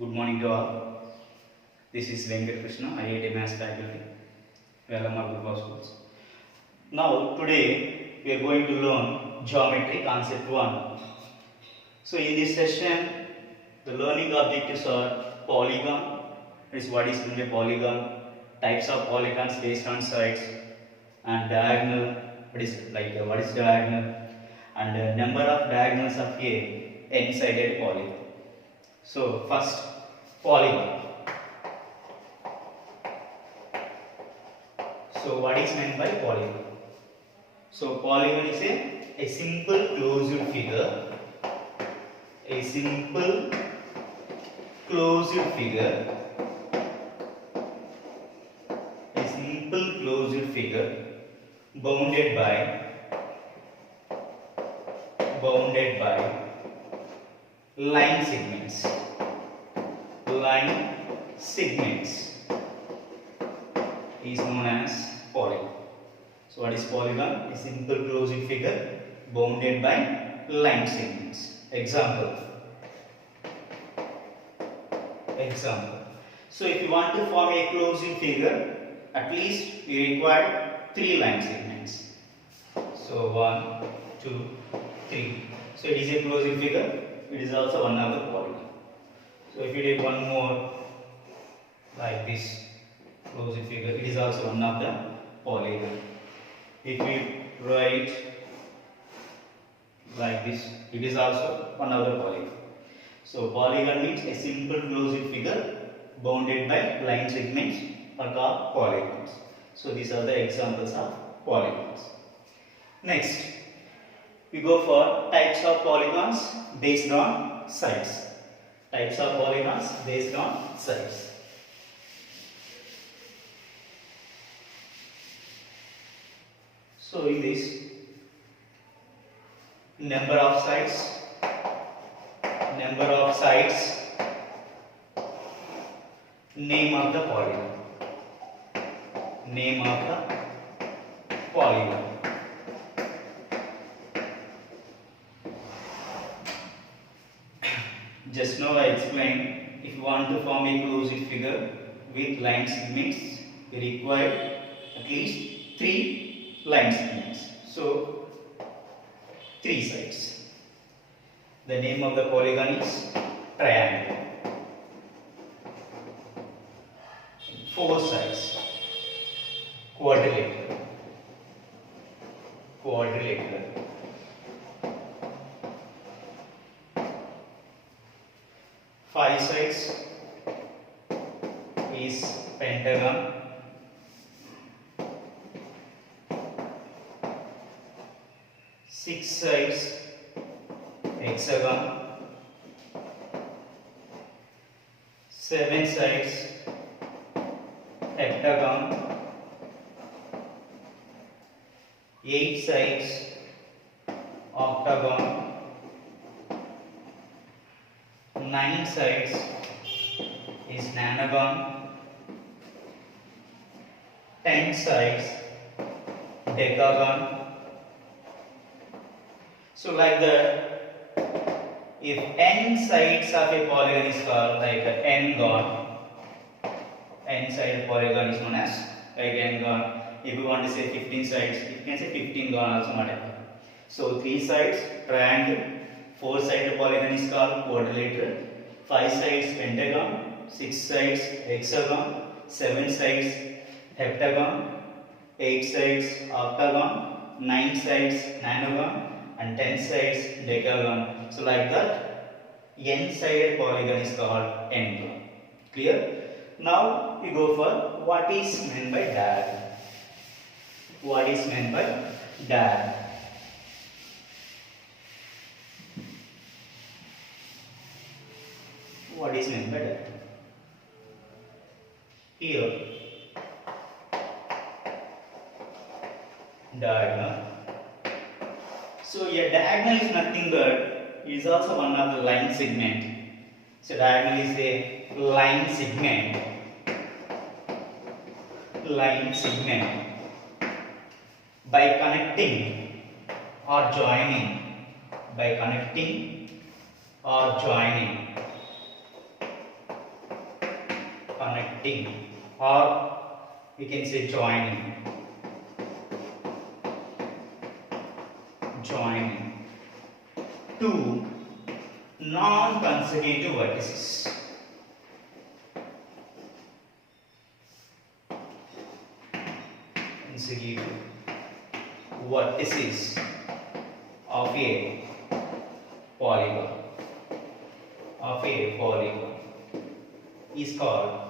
Good morning to all. This is Venkat Krishna, IIT Maths faculty, Velamar Group of Schools. Now, today we are going to learn Geometry Concept 1. So, in this session, the learning objectives are polygon, that is what is meant by polygon, types of polygons based on sides, and diagonal, what is diagonal, and number of diagonals of a n-sided polygon. So, first, polygon. So, what is meant by polygon? So, polygon is a simple closed figure. A simple closed figure. A simple closed figure bounded by line segments. Line segments is known as polygon. So what is polygon? A simple closed figure bounded by line segments. Example. So if you want to form a closed figure, at least you require 3 line segments. So 1, 2, 3. So it is a closed figure. It is also one of the polygon. So if you take one more like this closed figure, it is also one of the polygon. If we write like this, it is also one of the polygon. So polygon means a simple closed figure bounded by line segments are called polygons. So these are the examples of polygons. Next, we go for types of polygons based on sides. Types of polygons based on sides. So in this, number of sides, name of the polygon, Just now I explained, if you want to form a closed figure with line segments, you require at least 3 line segments. So 3 sides. The name of the polygon is triangle. 4 sides, quadrilateral. 5 sides is pentagon. 6 sides, hexagon. 7 sides, heptagon. 8 sides, octagon. 9 sides is nonagon. 10 sides, decagon. So like that, if n sides of a polygon is called like n-gon, n-sided polygon is known as like n-gon. If you want to say 15 sides, you can say 15-gon also, whatever. So 3 sides, triangle. 4-sided polygon is called quadrilateral. 5 sides, pentagon. 6 sides, hexagon. 7 sides, heptagon. 8 sides, octagon. 9 sides, nonagon. And 10 sides, decagon. So like that, n-sided polygon is called n-gon. Clear? Now we go for what is meant by diagonal. What is meant by diagonal? What is meant by diagonal? Here, diagonal. So a diagonal is nothing but is also one of the line segment. So diagonal is a line segment. By connecting or joining connecting, or we can say joining two non-consecutive vertices. Consecutive vertices of a polygon is called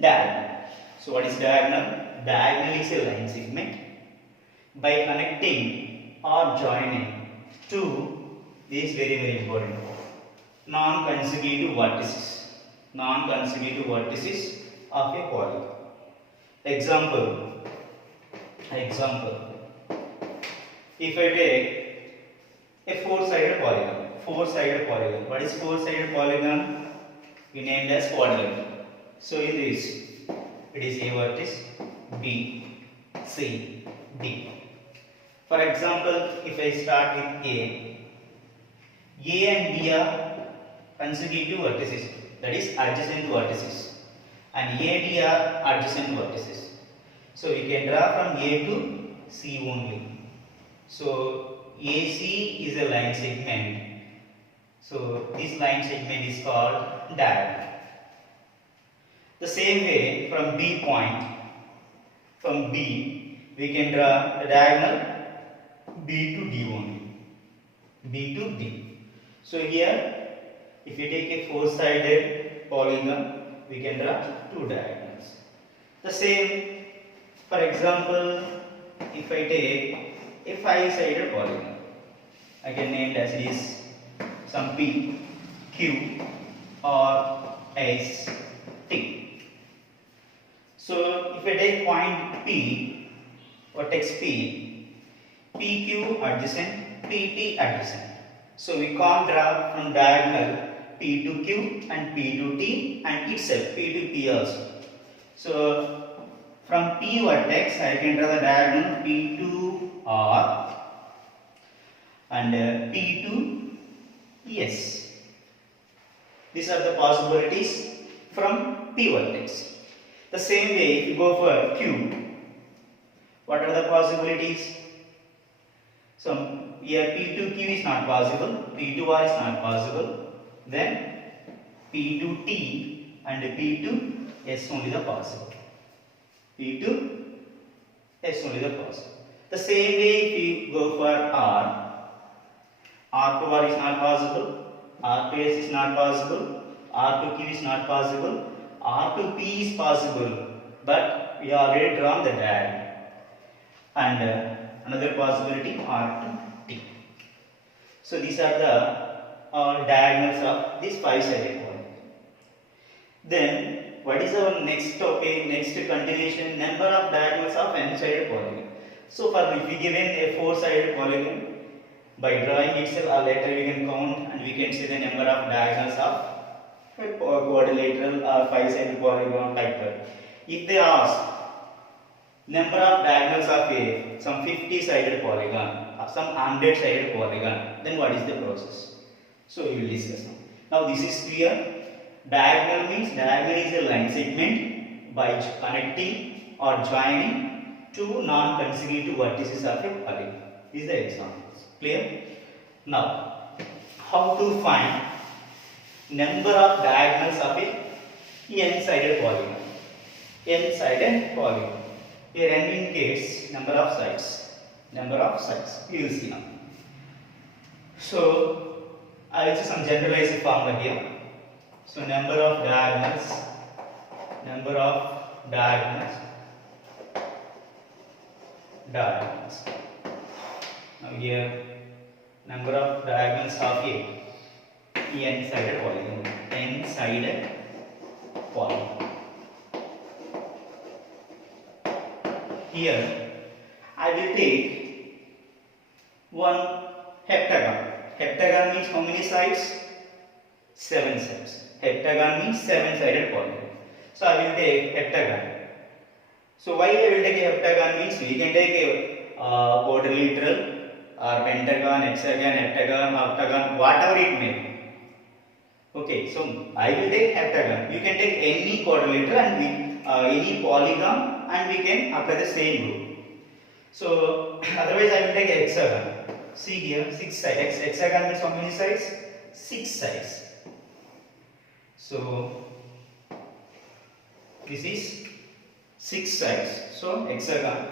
diagonal. So what is diagonal? Diagonal is a line segment. By connecting or joining two, this is very, very important, non-consecutive vertices of a polygon. Example, if I take a four-sided polygon, what is four-sided polygon? We named as quadrilateral. So in this, it is A vertex, B, C, D. For example, if I start with A and B are consecutive vertices, that is adjacent vertices, and A and D are adjacent vertices. So we can draw from A to C only. So AC is a line segment. So this line segment is called diagonal. The same way from B point, from B we can draw a diagonal B to D only. B to D. So here, if you take a four-sided polygon, we can draw two diagonals. The same, for example, if I take a five-sided polygon, I can name it as it is some P, Q, or S, T. So if I take point P, vertex P, PQ adjacent, PT adjacent. So we can't draw from diagonal P to Q and P to T and itself P to P also. So from P vertex I can draw the diagonal P to R and P to S. These are the possibilities from P vertex. The same way if you go for Q, what are the possibilities? So here P to Q is not possible, P to R is not possible, then P to T and P to S only the possible. P to S only the possible. The same way if you go for R to R is not possible, R to S is not possible, R to Q is not possible, R to P is possible, but we already drawn the diagonal. And another possibility R to T. So these are the diagonals of this five-sided polygon. Then what is our next topic, next continuation? Number of diagonals of n-sided polygon. So for if we given a four-sided polygon, by drawing itself or later we can count and we can see the number of diagonals of a quadrilateral or five-sided polygon like that. If they ask number of diagonals of a some 50-sided polygon or some 100-sided polygon, then what is the process? So we will discuss now. Now this is clear. Diagonal means diagonal is a line segment by connecting or joining two non-consecutive vertices of a polygon. These are the examples. Clear? Now, how to find number of diagonals of a n-sided polygon? N-sided polygon. Here n indicates number of sides. You will see now. So I will use some generalized formula here. So number of diagonals. Now here number of diagonals of a n-sided polygon. Here I will take one heptagon. Heptagon means how many sides? 7 sides. Heptagon means 7-sided polygon. So I will take heptagon. So why I will take a heptagon means we can take a quadrilateral or pentagon, hexagon, heptagon, octagon, whatever it may be. Okay, so I will take heptagon. You can take any quadrilateral and any polygon, and we can apply the same rule. So otherwise I will take hexagon. See here, 6 sides. Hexagon means how many sides? 6 sides. So this is 6 sides. So hexagon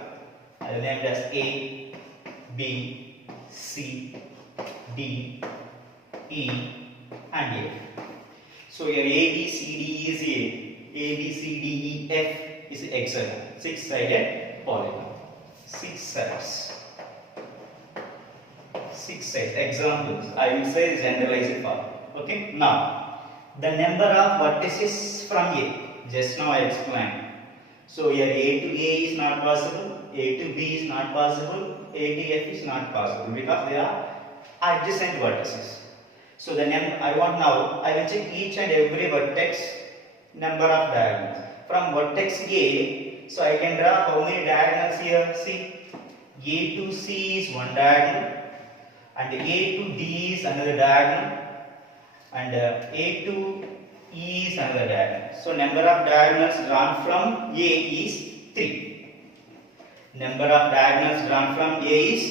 I will name it as A, B, C, D, E and F. So here A, B, C, D, E is A B, C, D, E, F is hexagon. 6-sided polygon. 6 sides. 6 sides. Examples. I will say generalized form. Okay. Now, the number of vertices from A. Just now I explained. So here A to A is not possible. A to B is not possible. A to F is not possible because they are adjacent vertices. So the I will check each and every vertex number of diagonals. From vertex A, so I can draw how many diagonals here? See, A to C is one diagonal, and A to D is another diagonal, and A to E is another diagonal. So number of diagonals drawn from A is 3. Number of diagonals drawn from A is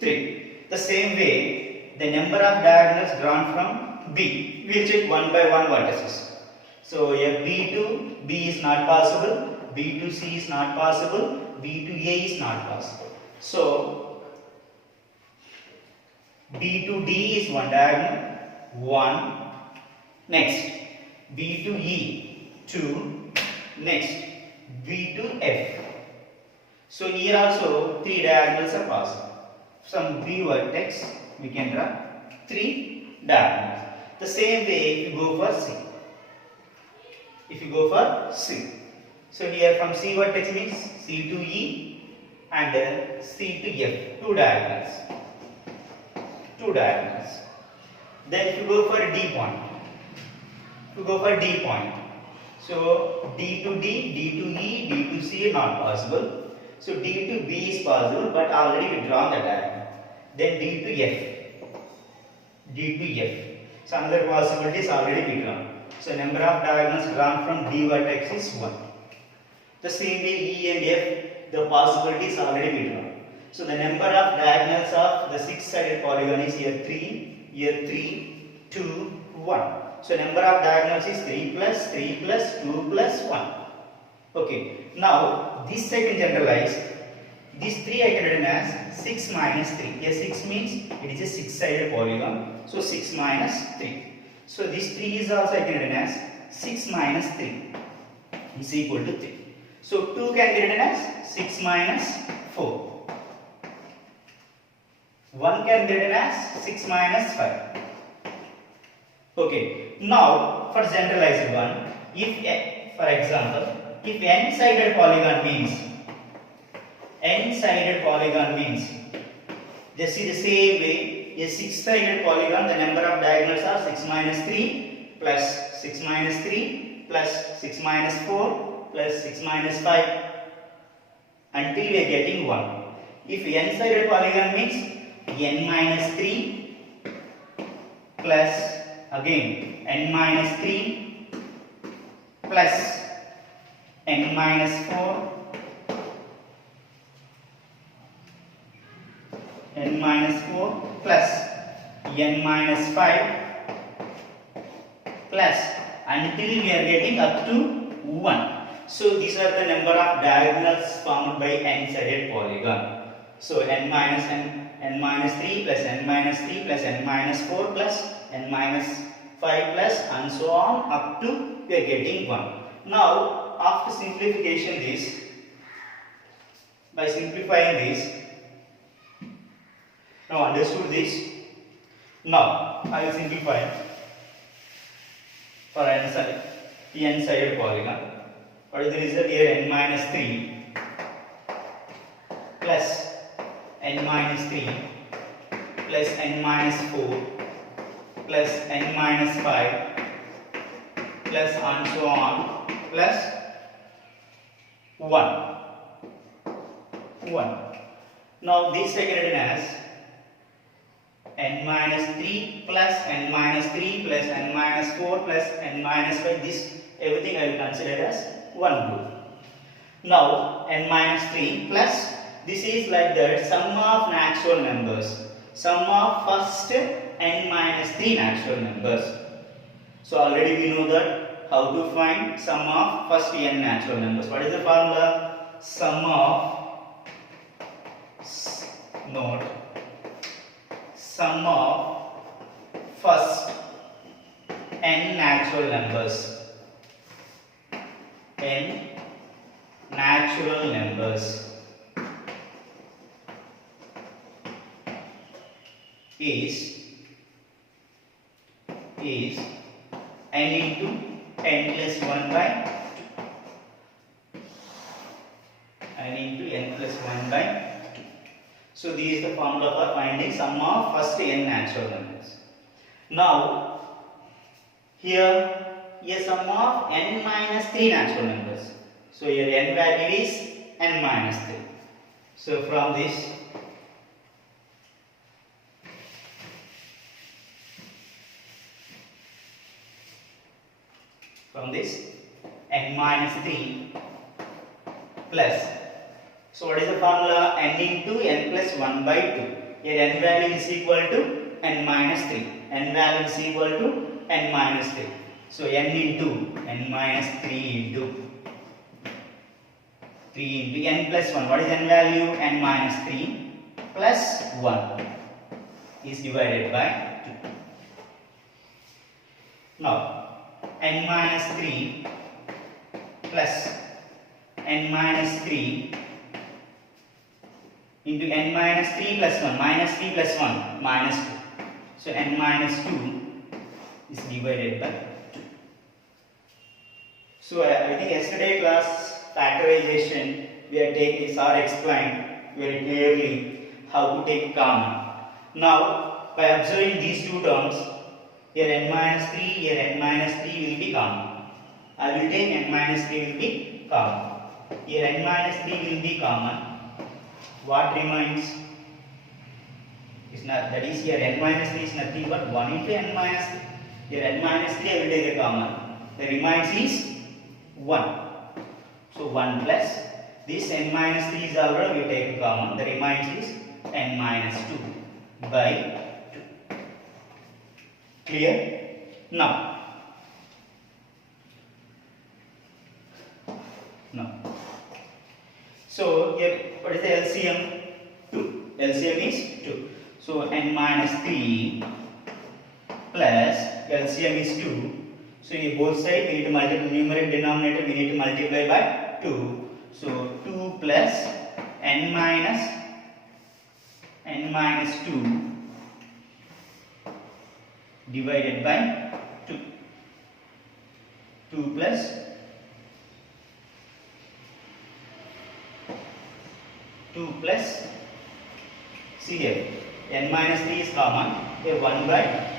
3. The same way, the number of diagonals drawn from B. We will check one by one vertices. So here B to B is not possible, B to C is not possible, B to A is not possible. So B to D is one diagonal, 1. Next B to E, 2. Next B to F. So here also 3 diagonals are possible. From B vertex we can draw 3 diagonals. The same way if you go for C. So here from C vertex means C to E and C to F, 2 diagonals. Then if you go for D point, so D to D, D to E, D to C are not possible. So D to B is possible, but already we drawn the diagonal. Then D to F. So another possibility is already we drawn. So number of diagonals drawn from D vertex is 1. The same way E and F, the possibility is already we drawn. So the number of diagonals of the 6-sided polygon is here 3, 2, 1. So number of diagonals is 3 plus 2 plus 1. Okay. Now this I can generalize. This 3 I can written as 6 minus 3. Here 6 means it is a 6-sided polygon. So 6 minus 3. So this 3 is also I can written as 6 minus 3 is equal to 3. So 2 can be written as 6 minus 4. 1 can be written as 6 minus 5. Okay. Now for generalized one, if for example, if n-sided polygon means, just see the same way, a 6-sided polygon, the number of diagonals are 6 minus 3 plus 6 minus 3 plus 6 minus 4 plus 6 minus 5 until we are getting 1. If n-sided polygon means n minus 3 plus again n minus 3 plus n minus 4 n minus 4 plus n minus 5 plus until we are getting up to 1. So these are the number of diagonals formed by n-sided polygon. So n minus 3 plus n minus 3 plus n minus 4 plus n minus 5 plus and so on up to we are getting 1. Now after simplification this, by simplifying this, now understood this. Now I will simplify for n-sided polygon. What is the result here? N minus 3 plus n minus 3 plus n minus 4 plus n minus 5 plus and so on plus 1. Now this I can written as n minus 3 plus n minus 3 plus n minus 4 plus n minus 5. This everything I will consider as one group. Now n minus 3 plus, this is like that sum of natural numbers, sum of first n minus 3 natural numbers. So already we know that how to find sum of first n natural numbers. What is the formula? Sum of sum of first n natural numbers, n natural numbers is n into n plus 1 by 2. N into n plus 1 by 2. So this is the formula for finding sum of first n natural numbers. Now here a sum of n minus 3 natural numbers. So here n value is n minus 3. So from this n minus 3 plus, so what is the formula? N into n plus 1 by 2. Here n value is equal to n minus 3. N value is equal to n minus 3. So n into n minus 3 into n plus 1. What is n value? N minus 3 plus 1 is divided by 2. Now n minus 3 plus n minus 3 into n minus 3 plus 1, minus 3 plus 1, minus 2. So n minus 2 is divided by 2. So I think yesterday class factorization we are taking or explained very clearly how to take common. Now by observing these two terms, here n minus 3, here n minus 3 will be common. I will take n minus 3 will be common. Here n minus 3 will be common. What remains? Is not, that is here n minus 3 is nothing but 1 into n minus 3. Here n minus 3 I will take a common. The remains is 1. So 1 plus this n minus 3 is already we take a common. The remains is n minus 2 by 2. Clear? Now so here what is the LCM? 2. LCM is 2. So n minus 3 plus LCM is 2. So in both sides we need to multiply, numerator denominator we need to multiply by 2. So 2 plus n minus 2 divided by 2. 2 plus 2 plus, see here, n minus 3 is common, here 1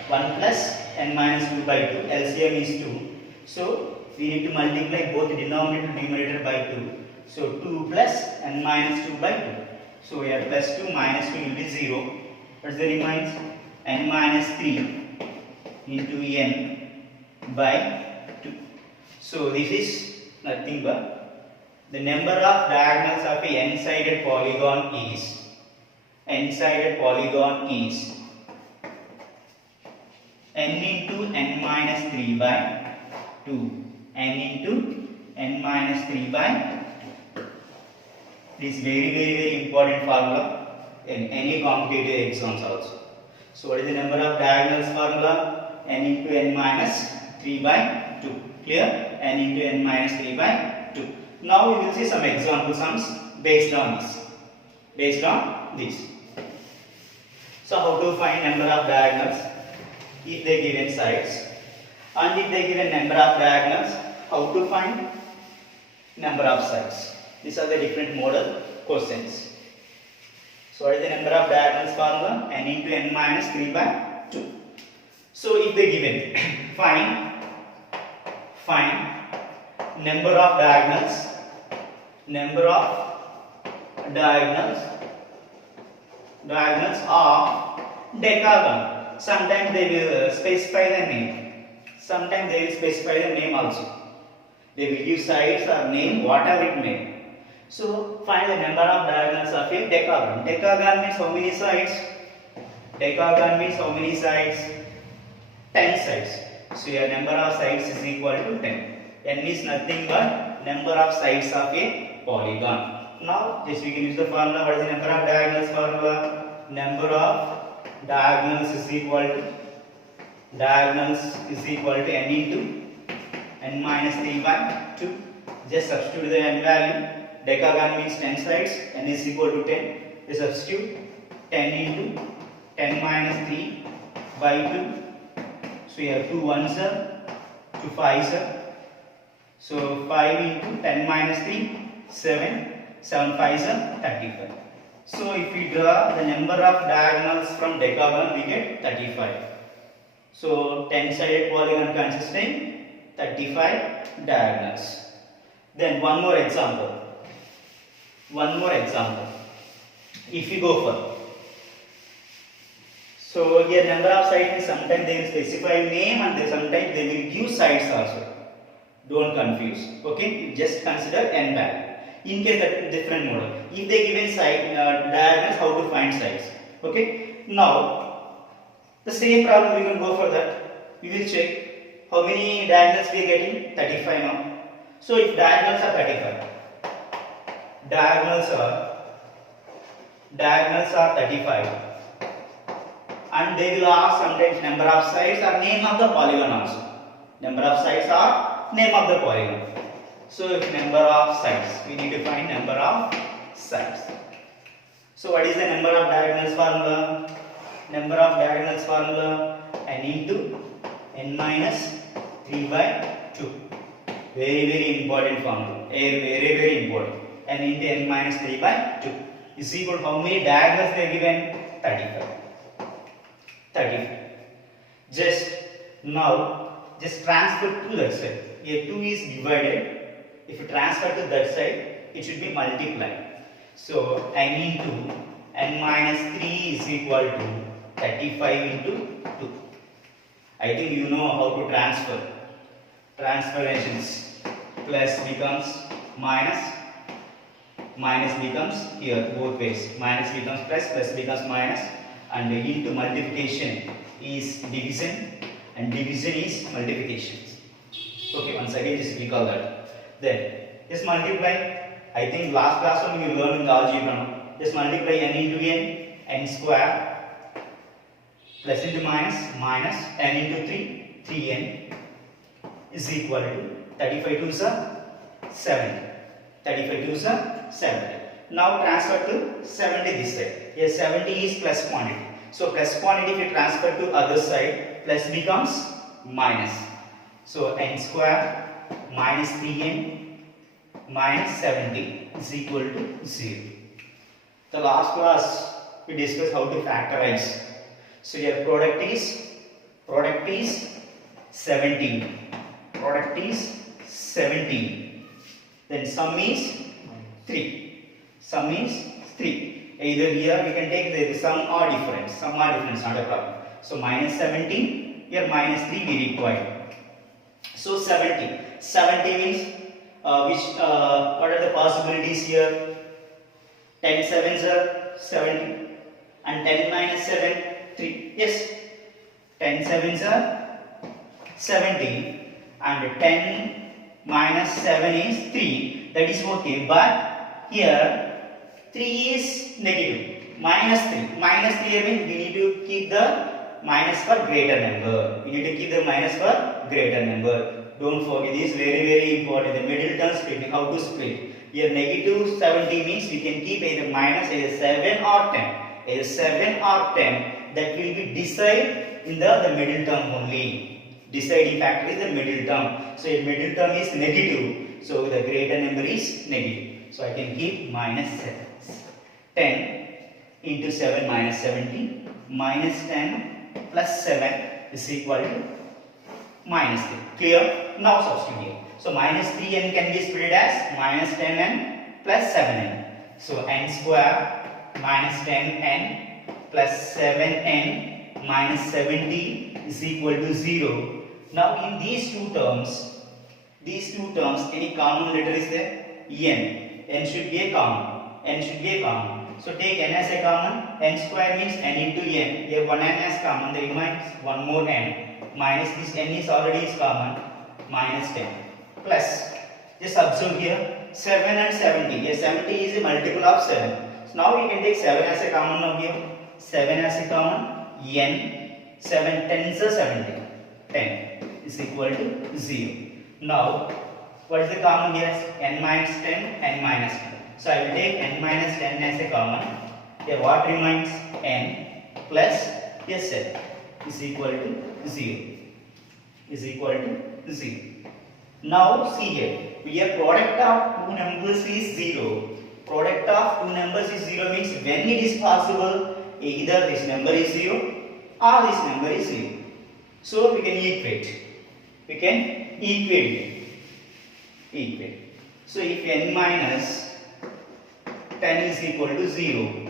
plus n minus 2 by 2, LCM is 2. So we need to multiply both denominator and numerator by 2. So 2 plus n minus 2 by 2. So here plus 2 minus 2 will be 0. What is the remains? N minus 3 into n by 2. So this is nothing but the number of diagonals of a n-sided polygon is n into n minus 3 by 2. N into n minus 3 by 2. This is very important formula in any competitive exams also. So what is the number of diagonals formula? N into n minus 3 by 2. Clear? N into n minus 3 by 2. Now we will see some example sums based on this. So how to find number of diagonals if they given sides, and if they given number of diagonals, how to find number of sides. These are the different model questions. So what is the number of diagonals formula? N into n minus 3 by 2. So if they given find number of diagonals of Decagon. Sometimes they will specify the name. Sometimes they will specify the name also. They will give sides or name, whatever it may. So find the number of diagonals of a decagon. Decagon means how many sides? Decagon means how many sides? 10 sides. So your number of sides is equal to 10. N is nothing but number of sides of a polygon. Now just we can use the formula. What is the number of diagonals formula? Number of diagonals is equal to n into n minus 3 by 2. Just substitute the n value. Decagon means 10 sides. N is equal to 10. Just substitute 10 into 10 minus 3 by 2. So you have 2 ones are, 2 5s are. So 5 into 10 minus 3, 7. 7 5s are 35. So if we draw the number of diagonals from decagon, we get 35. So 10-sided polygon consisting 35 diagonals. Then one more example. If we go for, so here number of sides, sometimes they will specify name and sometimes they will give sides also. Don't confuse. Okay, just consider n value. In case that different model, if they given side diagonals, how to find sides? Okay. Now the same problem we can go for that. We will check how many diagonals we are getting. 35 now. So if diagonals are 35, diagonals are 35, and they will ask sometimes number of sides or name of the polygon also. Number of sides or name of the polygon. So if number of sides, we need to find number of sides. So what is the number of diagonals formula? Number of diagonals formula, n into n minus 3 by 2. Very important formula. Very important. N into n minus 3 by 2 is equal to how many diagonals they are given? 35. Just transfer to that side. Here 2 is divided. If you transfer to that side, it should be multiplied. So n into n minus 3 is equal to 35 into 2. I think you know how to transfer. Transformations. Plus becomes minus. Minus becomes here both ways. Minus becomes plus becomes minus. And into multiplication is division. And division is multiplication. Okay, once again just recall that. Then just multiply. I think last class only you learned in the algebra. Just multiply n into n square, plus into minus n into 3n is equal to 35 to 70. 35 to 70. Now transfer to 70 this side. Here 70 is plus quantity. So plus quantity if you transfer to other side, plus becomes minus. So n square minus 3n minus 70 is equal to 0. The last class we discussed how to factorize. So your product is 17. Product is 17. Then sum is 3. Sum is 3. Either here we can take the sum or difference. Sum or difference, not a problem. So minus 17. Here minus 3 we require. So 70. 70 means what are the possibilities here? 10 sevens are 70 and 10 minus 7 3. Yes, 10 sevens are 70 and 10 minus 7 is 3. That is okay, but here 3 is negative. Minus 3. Minus 3 means we need to keep the minus for greater number. We need to keep the minus for greater number. Don't forget, this is very important. The middle term splitting, how to split. Here negative 70 means you can keep either minus either 7 or 10. Either 7 or 10, that will be decided in the middle term only. Deciding factor is the middle term. So if middle term is negative, so the greater number is negative. So I can keep minus 7. 10 into 7 minus 70 minus 10 plus 7 is equal to minus 3. Clear? Now substitute here. So minus 3n can be split as minus 10n plus 7n. So n square minus 10n plus 7n minus 70 is equal to 0. Now in these two terms, any common letter is there? N. N should be a common. N should be a common. So take n as a common. N square means n into n. Here one n as common. There remains one more n. Minus this n is already is common. Minus 10. Plus. Just observe here. 7 and 70. Here 70 is a multiple of 7. So now we can take 7 as a common now here. 7 as a common. N. 7 tens are 70. 10 is equal to 0. Now, what is the common here? N minus 10, n minus 10. So, I will take n minus 10 as a common. Here, what remains? N plus here 7 is equal to 0. Is equal to 0. Now, see here. Here, product of two numbers is 0. Product of two numbers is 0 means when it is possible, either this number is 0 or this number is 0. So, we can equate. We can equate. So if n minus 10 is equal to 0,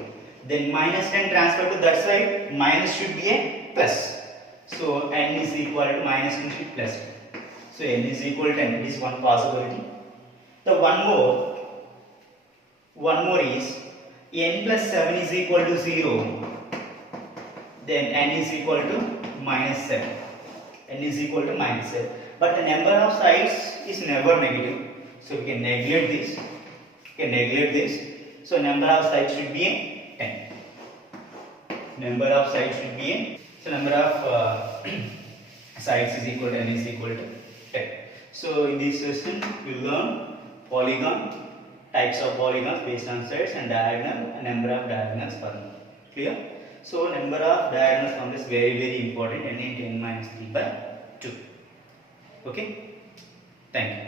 then minus 10 transfer to that side, minus should be a plus. So n is equal to minus 10 should be plus. So n is equal to 10. It is one possibility. The one more is n plus 7 is equal to 0. Then n is equal to minus 7. N is equal to minus 7. But the number of sides is never negative. So we can neglect this. So number of sides should be 10. Number of sides should be so number of sides is equal to n is equal to 10. So in this session we will learn polygon, types of polygons based on sides, and diagonal, and number of diagonals per node. Clear? So number of diagonals from this very important, n into n minus 3 by 2. Okay, thank you.